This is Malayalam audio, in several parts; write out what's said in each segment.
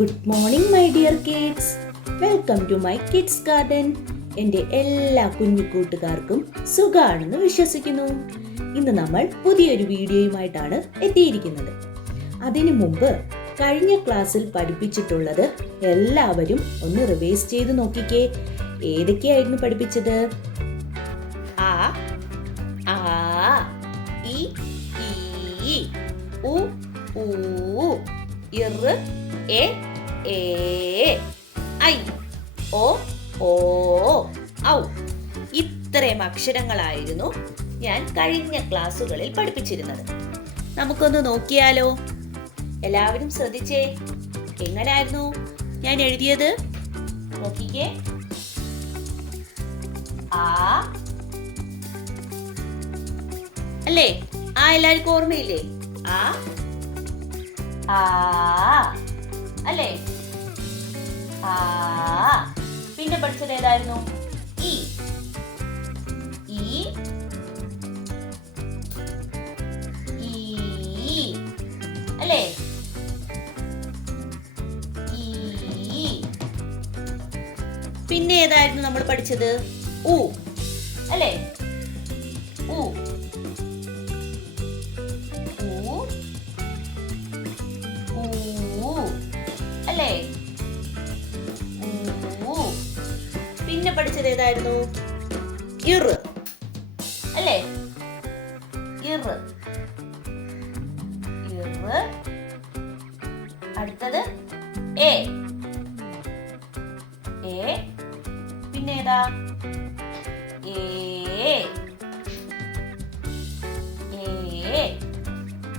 Good morning my dear kids. Welcome to my kids garden. എൻ്റെ എല്ലാ കുഞ്ഞു കൂട്ടുകാർക്കും സുഖാണെന്ന് വിശ്വസിക്കുന്നു. ഇന്ന് നമ്മൾ പുതിയൊരു വീഡിയോയുമായിട്ടാണ് എത്തിയിരിക്കുന്നത്. അതിനു മുമ്പ് കഴിഞ്ഞ ക്ലാസ്സിൽ പഠിപ്പിച്ചിട്ടുള്ളത് എല്ലാവരും ഒന്ന് റിവൈസ് ചെയ്ത് നോക്കിക്കേ. ഏതൊക്കെയായിരുന്നു പഠിപ്പിച്ചത്? ആ, ആ, ഇ, ഈ, ഉ, ഊ, ഇറ്, എ, ഐ, ഓ, ഔ. ഇത്രയും അക്ഷരങ്ങളായിരുന്നു ഞാൻ കഴിഞ്ഞ ക്ലാസ്സുകളിൽ പഠിപ്പിച്ചിരുന്നത്. നമുക്കൊന്ന് നോക്കിയാലോ? എല്ലാവരും ശ്രദ്ധിച്ചേ. എങ്ങനായിരുന്നു ഞാൻ എഴുതിയത്? നോക്കിക്കേ. ആ അല്ലേ? ആ എല്ലാവർക്കും ഓർമ്മയില്ലേ? ആ അല്ലേ? ആ. പിന്നെ പഠിച്ചത് ഏതായിരുന്നു? ഈ അല്ലേ? പിന്നെ ഏതായിരുന്നു നമ്മൾ പഠിച്ചത്? ഉ അല്ലേ? ഉ അല്ലേ? പിന്നെ പഠിച്ചത് ഏതായിരുന്നു? ഇറ് അല്ലേ? ഇറ്. അടുത്തത് എ. പിന്നെ ഏതാ?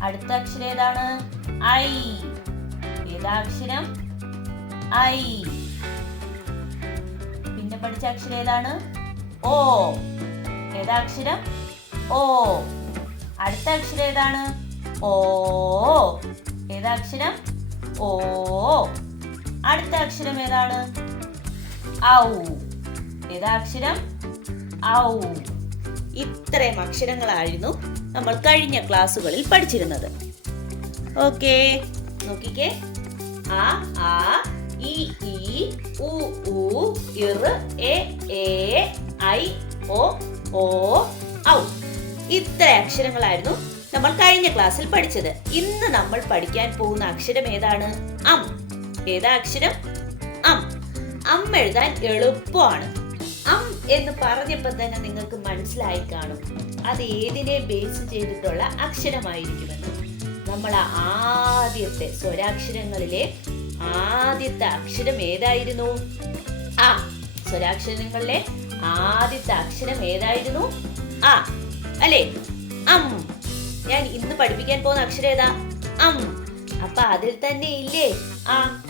അടുത്ത അക്ഷരം ഏതാണ്? ഐ. ഏതാ അക്ഷരം? ഐ. പിന്നെ പഠിച്ച അക്ഷരം ഏതാണ്? ഓ. ഏതാ അക്ഷരം? ഓ. അടുത്ത അക്ഷരം ഏതാണ്? ഓ. ഏതാ അക്ഷരം? ഓ. അടുത്ത അക്ഷരം ഏതാണ്? ഔ. ഏതാ അക്ഷരം? ഔ. ഇത്രയും അക്ഷരങ്ങളായിരുന്നു നമ്മൾ കഴിഞ്ഞ ക്ലാസ്സുകളിൽ പഠിച്ചിരുന്നത്. ഓക്കേ, നോക്കിക്കേ. ആ, ഇ, ഉ, ഇറ്, എ, ഐ, ഓ, ഔ. ഇത്ര അക്ഷരങ്ങളായിരുന്നു നമ്മൾ കഴിഞ്ഞ ക്ലാസ്സിൽ പഠിച്ചത്. ഇന്ന് നമ്മൾ പഠിക്കാൻ പോകുന്ന അക്ഷരം ഏതാണ്? അം. ഏതാ അക്ഷരം? അം. അം എഴുതാൻ എളുപ്പമാണ്. അം എന്ന് പറഞ്ഞപ്പോൾ തന്നെ നിങ്ങൾക്ക് മനസ്സിലായി കാണും അത് ഏതിനെ ബേസ് ചെയ്തിട്ടുള്ള അക്ഷരമായിരിക്കുമെന്ന്. നമ്മൾ ആദ്യത്തെ സ്വരാക്ഷരങ്ങളിലെ ആദ്യത്തെ അക്ഷരം ഏതായിരുന്നു? ആ. സ്വരാക്ഷരങ്ങളിലെ ആദ്യത്തെ അക്ഷരം ഏതായിരുന്നു? ആ അല്ലേ? അം. ഞാൻ ഇന്ന് പഠിപ്പിക്കാൻ പോകുന്ന അക്ഷരം ഏതാ? അം. അപ്പൊ അതിൽ തന്നെ ഇല്ലേ ആ?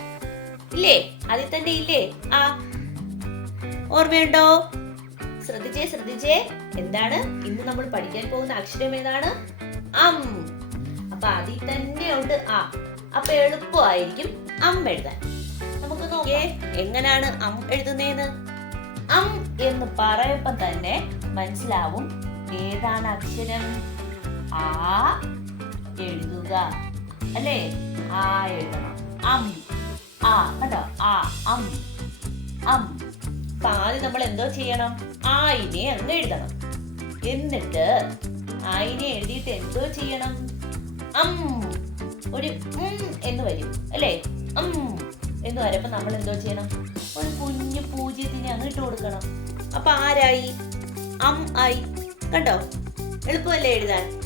ഇല്ലേ? അതിൽ തന്നെ ഇല്ലേ ആ? ഓർമ്മയുണ്ടോ? ശ്രദ്ധിച്ചേ. എന്താണ് ഇന്ന് നമ്മൾ പഠിക്കാൻ പോകുന്ന അക്ഷരം? ഏതാണ്? അം. അപ്പൊ അതിൽ തന്നെ ഉണ്ട് ആ. അപ്പൊ എളുപ്പമായിരിക്കും അം എഴുതാൻ. നമുക്ക് നോക്കിയേ എങ്ങനെയാണ് അം എഴുതുന്നേന്ന്. അം എന്ന് പറയുമ്പോ തന്നെ മനസ്സിലാവും ഏതാണ് അക്ഷരം. ആ എഴുതുക അല്ലേ? ആ എഴുതണം. അം. ആ കണ്ടോ? ആ അം. അം. അപ്പൊ ആദ്യം നമ്മൾ എന്തോ ചെയ്യണം? ആയിനെ അങ്ങ് എഴുതണം. എന്നിട്ട് ആയിനെ എഴുതിയിട്ട് എന്തോ ചെയ്യണം? അം. ഒരു എന്ന് വരും അല്ലേ? അം എന്ന് വരുമ്പോ നമ്മൾ എന്തോ ചെയ്യണം? ഒരു കുഞ്ഞു പൂജ്യത്തിനെ അങ്ങ് ഇട്ട് കൊടുക്കണം. അപ്പൊ ആരായി? അം ആയി. കണ്ടോ? എളുപ്പമല്ലേ എഴുതാൻ?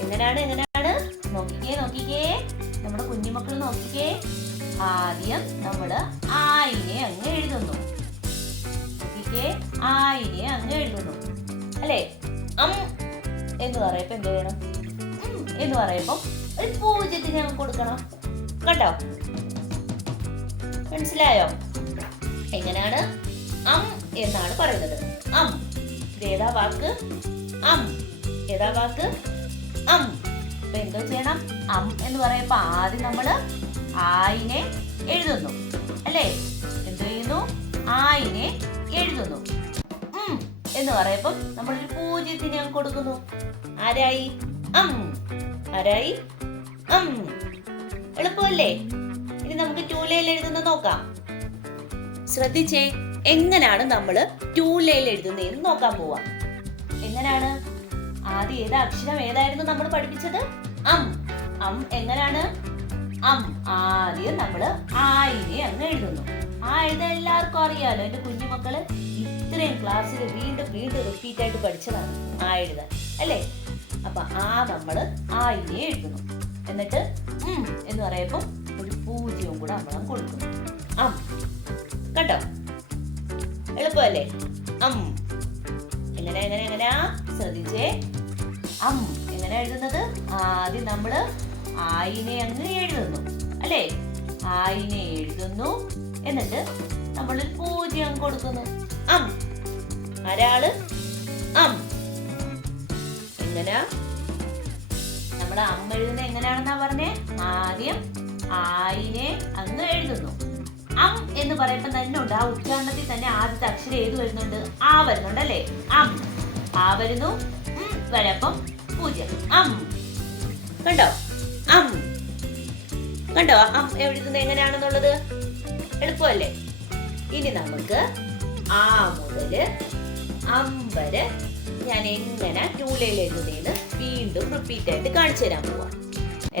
എങ്ങനെയാണ്? നോക്കിക്കേ. നമ്മുടെ കുഞ്ഞുമക്കൾ നോക്കിക്കേ. ആദ്യം നമ്മള് ആയിനെ അങ്ങ് എഴുതുന്നു. നോക്കിക്കേ, ആയിനെ അങ്ങ് എഴുതുന്നു അല്ലേ? അം എന്ന് പറയപ്പോ എന്ത് ചെയ്യണം? എന്ന് പറയുമ്പോ ഒരു പൂജ്യത്തിന് അങ്ങ് കൊടുക്കണം. കണ്ടോ? മനസ്സിലായോ? എങ്ങനെയാണ് അം എന്നാണ് പറയുന്നത്? അം. ഏതാ വാക്ക്? അം. ഏതാ വാക്ക്? അം. അപ്പൊ എന്തോ ചെയ്യണം? അം എന്ന് പറയുമ്പോ ആദ്യം നമ്മള് ആയിനെ എഴുതുന്നു അല്ലേ? എന്തോ ചെയ്യുന്നു? ആയിനെ എഴുതുന്നു. എന്ന് പറയുമ്പോ നമ്മളൊരു പൂജ്യത്തിന് അങ്ങ് കൊടുക്കുന്നു. ആരായി? അം. ആരായി? എളുപ്പമല്ലേ? ഇനി നമുക്ക് 2 ലൈൻ എഴുതുന്നത് നോക്കാം. ശ്രദ്ധിച്ചേ, എങ്ങനെയാണ് നമ്മൾ 2 ലൈൻ എഴുതുന്നതെന്ന് നോക്കാൻ പോവാ. എങ്ങനെയാണ്? ആദ്യം അക്ഷരം ഏതായിരുന്നു നമ്മൾ പഠിപ്പിച്ചത്? അം എങ്ങനെയാണ്? ആദ്യം നമ്മള് ആയിനെ അങ്ങ് എഴുതുന്നു. എഴുതാൻ എല്ലാവർക്കും അറിയാലോ. എന്റെ കുഞ്ഞുമക്കള് ഇത്രയും ക്ലാസ്സിൽ വീണ്ടും റിപ്പീറ്റ് ആയിട്ട് പഠിച്ചതാണ് എഴുതാൻ, അല്ലേ? അപ്പൊ നമ്മള് ആയിനെ എഴുതുന്നു. എന്നിട്ട് എന്ന് പറയുമ്പോ ഒരു പൂജ്യവും കൂടെ നമ്മൾ കൊടുക്കുന്നു. കേട്ടോ, എളുപ്പമല്ലേ? എങ്ങനെയാ ശ്രദ്ധിച്ചേ. എങ്ങനെ എഴുതുന്നത്? ആദ്യം നമ്മള് ആയിനെ അങ്ങ് എഴുതുന്നു, അല്ലേ? ആയിനെ എഴുതുന്നു. എന്നിട്ട് നമ്മളൊരു പൂജ്യം കൊടുക്കുന്നു. ഒരാള് എങ്ങനെയാ നമ്മള് എഴുതുന്നത്? എങ്ങനെയാണെന്നാ പറഞ്ഞേ? ആദ്യം ആയിനെ അങ്ങ് എഴുതുന്നു. എന്ന് പറയുമ്പോ തന്നെ ഉണ്ട്, ആ ഉച്ചാരണത്തിൽ തന്നെ ആദ്യത്തെ അക്ഷരം ഏത് വരുന്നുണ്ട്? വരുന്നുണ്ട്, അല്ലേ? വരുന്നു. വരപ്പം പൂജ്യം. കണ്ടോ? എഴുതുന്നത് എങ്ങനെയാണെന്നുള്ളത് എളുപ്പമല്ലേ? ഇനി നമുക്ക് മുതല് വരെ ഞാൻ എങ്ങനെ 2 ലൈൻ എഴുതുന്നതെന്ന് വീണ്ടും റിപ്പീറ്റ് ആയിട്ട് കാണിച്ചു തരാൻ പോവാ.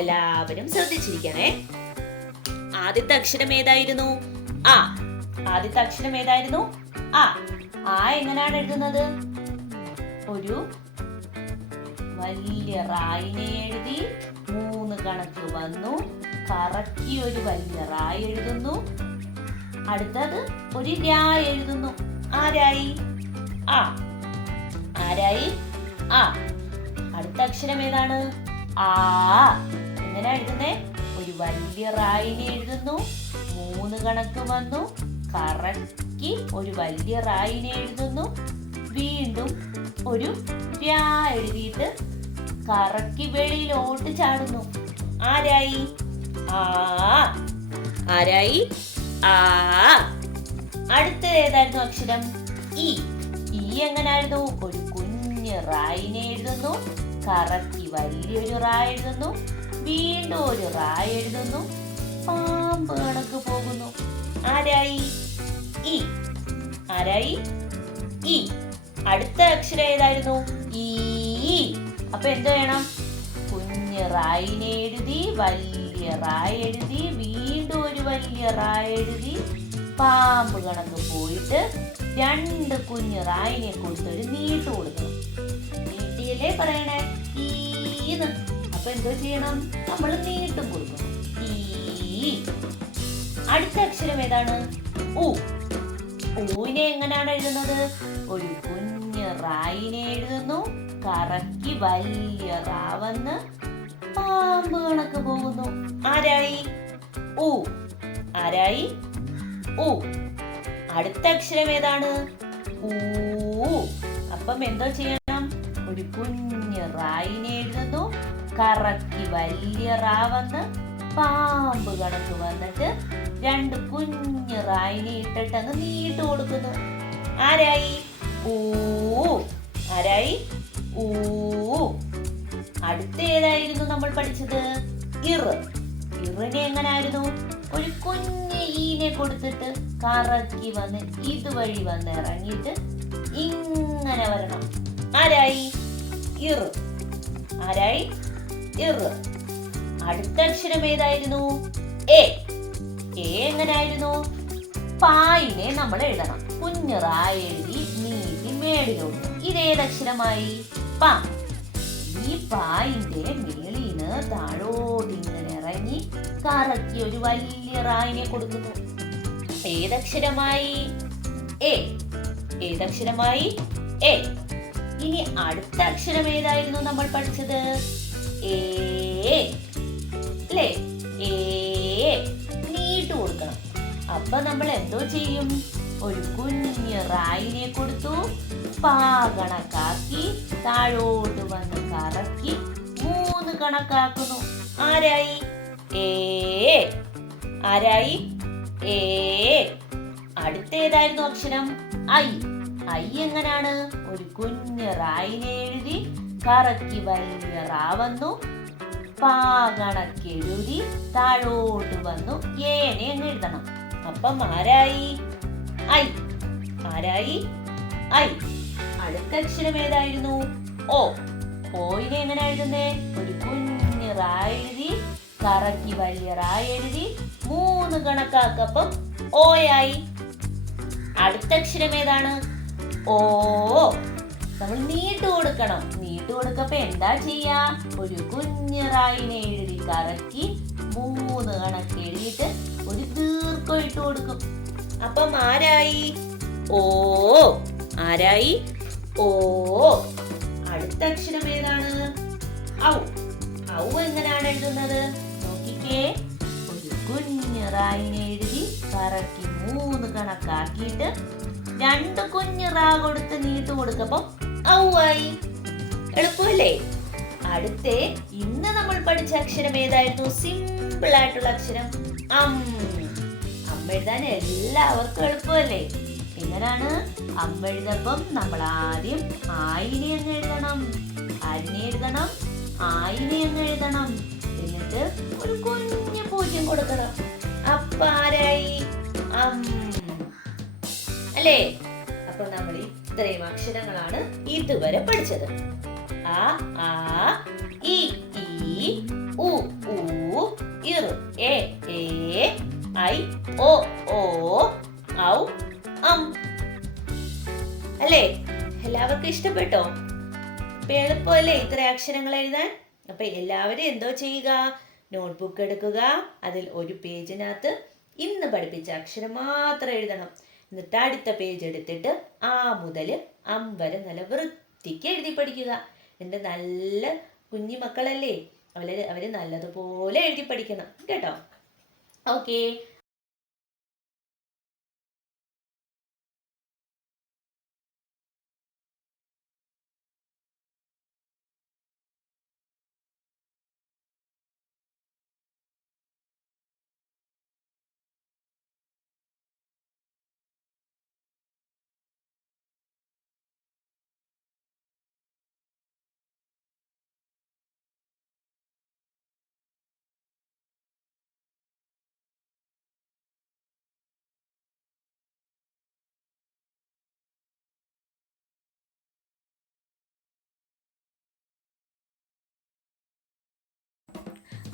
എല്ലാവരും ശ്രദ്ധിച്ചിരിക്കണേ. ആദ്യത്തെ അക്ഷരം ഏതായിരുന്നു? ആദ്യത്തെ അക്ഷരം ഏതായിരുന്നു? എങ്ങനെയാണ് എഴുതുന്നത്? ഒരു വലിയ റായിനെ എഴുതി 3 കണക്ക് വന്നു, കറക്കി ഒരു വലിയ റായ് എഴുതുന്നു. അടുത്തത് ഒരു രാ എഴുതുന്നു. ആരായി? അടുത്ത അക്ഷരം ഏതാണ്? എങ്ങനെ എഴുതുന്നേ? ഒരു വലിയ റായിനെ എഴുതുന്നു, 3 കണക്ക് വന്നു, കറക്കി ഒരു വലിയ റായിനെ എഴുതുന്നു, വീണ്ടും ഒരു രാ എഴുതിയിട്ട് കറക്കി വെളിയിലോട്ട് ചാടുന്നു. ആരായി? അടുത്തത് ഏതായിരുന്നു അക്ഷരം? ഈ എങ്ങനായിരുന്നു? ഒരു കുഞ്ഞ് റായിനെ എഴുതുന്നു, കറക്കി വലിയൊരു റായ് എഴുതുന്നു, വീണ്ടും ഒരു റായ് എഴുതുന്നു, പാമ്പ് കണക്ക് പോകുന്നു. ആരായി? ഈ. അടുത്ത അക്ഷരം ഏതായിരുന്നു? ഈ. അപ്പൊ എന്ത് വേണം? കുഞ്ഞ് റായിനെ എഴുതി, വലിയ റായ് എഴുതി, വീണ്ടും ഒരു വലിയ റായ് എഴുതി, പാമ്പ് കണക്ക് പോയിട്ട് 2 കുഞ്ഞ് റായിനെ കൊടുത്തൊരു നീട്ട് കൊടുക്കണം. നീട്ടിയല്ലേ പറയണേ ഈന്ന്. അപ്പൊ എന്തോ ചെയ്യണം? നമ്മൾ നീട്ടും കൊടുക്കണം. ഈ. അടുത്ത അക്ഷരം ഏതാണ്? ഊവിനെ എങ്ങനെയാണ് എഴുതുന്നത്? ഒരു കുഞ്ഞ് റായിനെ എഴുതുന്നു, കറക്കി വലിയ റാ വന്ന് പാമ്പ് കണക്ക് പോകുന്നു. ആരായി? അടുത്ത അക്ഷരം ഏതാണ്? അപ്പം എന്തോ ചെയ്യണം? ഒരു കുഞ്ഞ് റായിനെ എഴുതുന്നു, കറക്കി വലിയ റാ വന്ന് പാമ്പ് കണക്ക് വന്നിട്ട് 2 കുഞ്ഞ് റായിനെ ഇട്ടിട്ട് അങ്ങ് നീട്ട് കൊടുക്കുന്നു. ആരായി? അടുത്ത ഏതായിരുന്നു നമ്മൾ പഠിച്ചത്? ഇറിനെ എങ്ങനായിരുന്നു? ഒരു കുഞ്ഞ് ഈനെ കൊടുത്തിട്ട് കറക്കി വന്ന് ഇതുവഴി വന്ന് ഇറങ്ങിയിട്ട് ഇങ്ങനെ വരണം. ആരായി? അടുത്ത അക്ഷരം ഏതായിരുന്നു? എങ്ങനായിരുന്നു? പായിനെ നമ്മൾ എഴുതണം. കുഞ്ഞ് റായ് എഴുതി നീട്ടി മേളിലോട്ട്. ഇതേതക്ഷരമായി? പാ. ഈ പായിന്റെ മേളീന്ന് താഴോട്ട് ഇങ്ങനെ ഇറങ്ങി കറക്കി ഒരു വലിയ റായിനെ കൊടുക്കുന്നു. ഏതക്ഷരമായി? ഇനി അടുത്ത അക്ഷരം ഏതായിരുന്നു നമ്മൾ പഠിച്ചത്? അല്ലേ? നീട്ട് കൊടുക്കണം. അപ്പൊ നമ്മൾ എന്തോ ചെയ്യും? ഒരു കുഞ്ഞ് റായിനെ കൊടുത്തു, പാ കണക്കാക്കി താഴോട്ട് വന്ന് കറക്കി 3 കണക്കാക്കുന്നു. ആരായി? അടുത്ത ഏതായിരുന്നു അക്ഷരം? ഐ എങ്ങനാണ്? ഒരു കുഞ്ഞ് റായിനെ എഴുതി കറക്കി വലിയ റാ വന്നു, പാ കണക്കെഴുതി താഴോട്ട് വന്നു ഏനെ അങ്ങ് എഴുതണം. അപ്പം ആരായി? ഐ. ആരായി? ഐ. അടുത്ത അക്ഷരം ഏതായിരുന്നു? ഓ. ഓയിനെ എങ്ങനെ എഴുതുന്നേ? ഒരു കുഞ്ഞ് റാ എഴുതി കറക്കി വലിയ റാ എഴുതി 3 കണക്കാക്കപ്പം ഓയായി. അടുത്ത അക്ഷരം ഏതാണ്? ഓ. നമ്മൾ നീട്ട് കൊടുക്കണം. നീട്ട് കൊടുക്കപ്പോ എന്താ ചെയ്യാ? ഒരു കുഞ്ഞ് റായിനെ എഴുതി കറക്കി 3 കണക്ക് എഴുതിയിട്ട് ഒരു ദീർഘം ഇട്ട് കൊടുക്കും. അപ്പം ആരായി? ഓ. ആരായി? ഓ. അടുത്ത അക്ഷരം ഏതാണ്? ഔ. ഔ എങ്ങനെയാണ് എഴുതുന്നത്? നോക്കിക്കേ. ഒരു കുഞ്ഞ് റായിനെ എഴുതി കറക്കി 3 കണക്കാക്കിയിട്ട് 2 കുഞ്ഞ് റാ കൊടുത്ത് നീട്ട് കൊടുക്കപ്പം ഔവായി. എളുപ്പമല്ലേ? അടുത്ത ഇന്ന് നമ്മൾ പഠിച്ച അക്ഷരം ഏതായിരുന്നു? സിമ്പിൾ ആയിട്ടുള്ള അക്ഷരം അം. അമ്മ എഴുതാൻ എല്ലാവർക്കും എളുപ്പമല്ലേ? എങ്ങനാണ്? അമ്മ എഴുതപ്പം നമ്മൾ ആദ്യം ആയിനെ അങ്ങ് എഴുതണം. ആരിനെ എഴുതണം? ആയിനെ അങ്ങ് എഴുതണം. എന്നിട്ട് ഒരു കുഞ്ഞു പൂജ്യം കൊടുക്കണം. അപ്പൊ ആരായി? അം. അല്ലേ? അപ്പൊ നമ്മൾ ഇത്രയും അക്ഷരങ്ങളാണ് ഇതുവരെ പഠിച്ചത്. അ, ആ, ഇ, ഈ, ഉ, ഊ, ഇർ, എ, ഐ, ഓ, ഔ, അം. അല്ലേ? എല്ലാവർക്കും ഇഷ്ടപ്പെട്ടോ? ഇപ്പൊ എളുപ്പമല്ലേ ഇത്ര അക്ഷരങ്ങൾ എഴുതാൻ? അപ്പൊ എല്ലാവരും എന്തോ ചെയ്യുക? നോട്ട്ബുക്ക് എടുക്കുക. അതിൽ ഒരു പേജിനകത്ത് ഇന്ന് പഠിപ്പിച്ച അക്ഷരം മാത്രം എഴുതണം. എന്നിട്ട് അടുത്ത പേജ് എടുത്തിട്ട് ആ മുതൽ അം വരെ നല്ല വൃത്തിക്ക് എഴുതി പഠിക്കുക. എൻ്റെ നല്ല കുഞ്ഞു മക്കളല്ലേ? അവര് നല്ലതുപോലെ എഴുതി പഠിക്കണം കേട്ടോ. ഓക്കേ.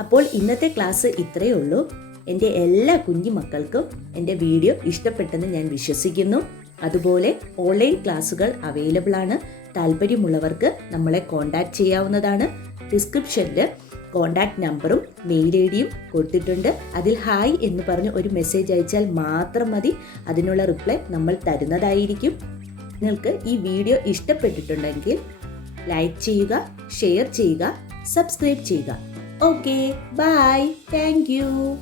അപ്പോൾ ഇന്നത്തെ ക്ലാസ് ഇത്രയേ ഉള്ളൂ. എൻ്റെ എല്ലാ കുഞ്ഞു മക്കൾക്കും എൻ്റെ വീഡിയോ ഇഷ്ടപ്പെട്ടെന്ന് ഞാൻ വിശ്വസിക്കുന്നു. അതുപോലെ ഓൺലൈൻ ക്ലാസ്സുകൾ അവൈലബിൾ ആണ്. താല്പര്യമുള്ളവർക്ക് നമ്മളെ കോൺടാക്ട് ചെയ്യാവുന്നതാണ്. ഡിസ്ക്രിപ്ഷനിൽ കോൺടാക്ട് നമ്പറും മെയിൽ ഐ ഡിയും കൊടുത്തിട്ടുണ്ട്. അതിൽ ഹായ് എന്ന് പറഞ്ഞ് ഒരു മെസ്സേജ് അയച്ചാൽ മാത്രം മതി. അതിനുള്ള റിപ്ലൈ നമ്മൾ തരുന്നതായിരിക്കും. നിങ്ങൾക്ക് ഈ വീഡിയോ ഇഷ്ടപ്പെട്ടിട്ടുണ്ടെങ്കിൽ ലൈക്ക് ചെയ്യുക, ഷെയർ ചെയ്യുക, സബ്സ്ക്രൈബ് ചെയ്യുക. Okay, bye. Thank you.